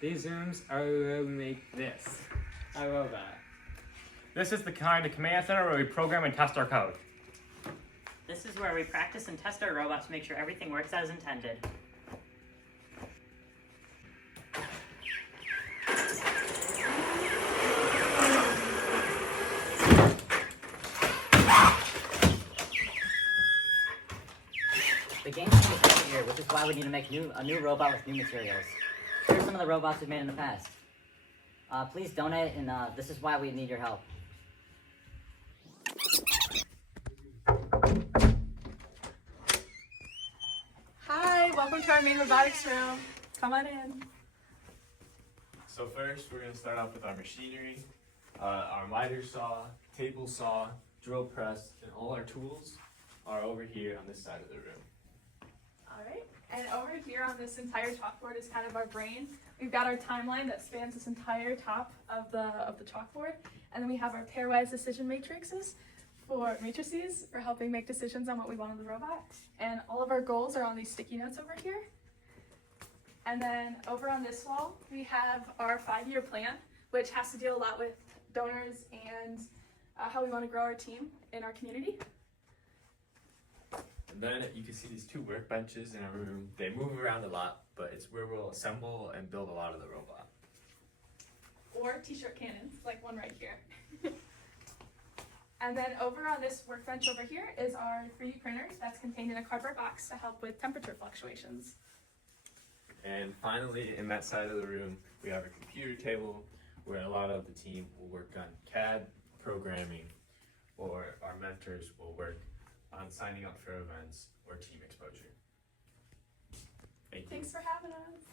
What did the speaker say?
These rooms will make this a robot. This is the kind of command center where we program and test our code. This is where we practice and test our robot to make sure everything works as intended. The game changes every year, which is why we need to make a new robot with new materials. Here are some of the robots we've made in the past. Please donate, and this is why we need your help. Hi, welcome to our main robotics room. Come on in. So first, we're going to start off with our machinery. Our miter saw, table saw, drill press, and all our tools are over here on this side of the room. All right, and over here on this entire chalkboard is kind of our brain. We've got our timeline that spans this entire top of the chalkboard, and then we have our pairwise decision matrices for helping make decisions on what we want in the robot. And all of our goals are on these sticky notes over here. And then over on this wall, we have our 5-year plan, which has to deal a lot with donors and how we want to grow our team in our community. And then you can see these 2 workbenches in our room. They move around a lot, but it's where we'll assemble and build a lot of the robot. Or t-shirt cannons, like one right here. And then over on this workbench over here is our 3D printer that's contained in a cardboard box to help with temperature fluctuations. And finally, in that side of the room, we have a computer table where a lot of the team will work on CAD programming, or our mentors will work on signing up for events or team exposure. Thank you. Thanks for having us.